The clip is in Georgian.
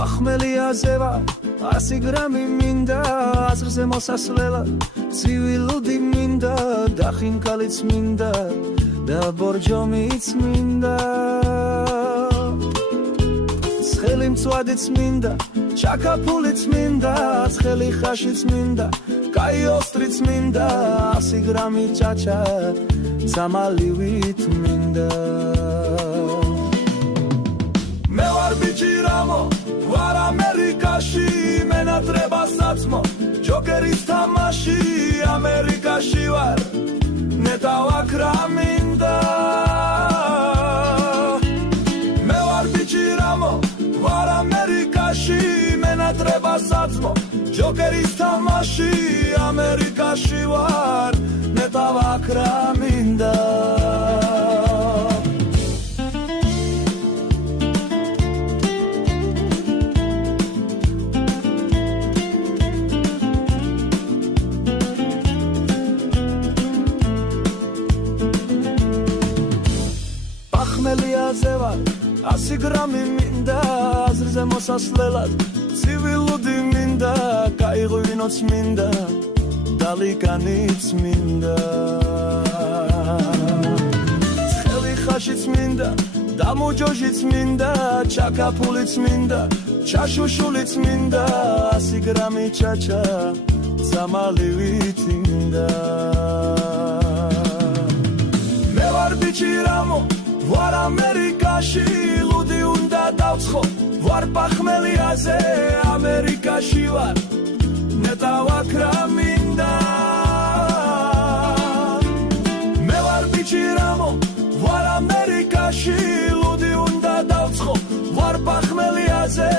Pachmeliaze var 100 გრამი მინდა აზრზე მოსასვლელად ცივილუდი მინდა და ხინკალიც მინდა და ბორჯომიც მინდა ცხელი მწვადიც მინდა ჩაკაფულიც მინდა ცხელი ხაშიც მინდა კაი ოსტრიც მინდა 100 გრამი ჭაჭა სამალივით მინდა მე ვარ ბიჭი რამო ვარ ამერიკაში მენატრება საცმო ჯოკერის თამაში ამერიკაში ვარ ნეტავაქ რა მინდა მე ვარ ბიჭი რამო ვარ ამერიკაში მენატრება საცმო ჯოკერის თამაში ამერიკაში ვარ ნეტავაქ რა მინდა Pachmeliaze var 100 გრამი მინდა აზრზე მოსასვლელად ცივილუდი მინდა კაი ღვინოც მინდა დალიკანიც მინდა ცხელი ხაშიც მინდა დამუჯოჟიც მინდა ჩაკაფულიც მინდა ჩაშუშულიც მინდა 100 გრამი ჭაჭა სამალივით მინდა მე ვარ ბიჭი რამო ვარ ამერიკაში ლუდი უნდა დავცხო ვარ პახმელიაზე ამერიკაში ვარ ნეტავაქ რა მინდა მე ვარ ბიჭი რამო ვარ ამერიკაში ლუდი უნდა დავცხო ვარ პახმელიაზე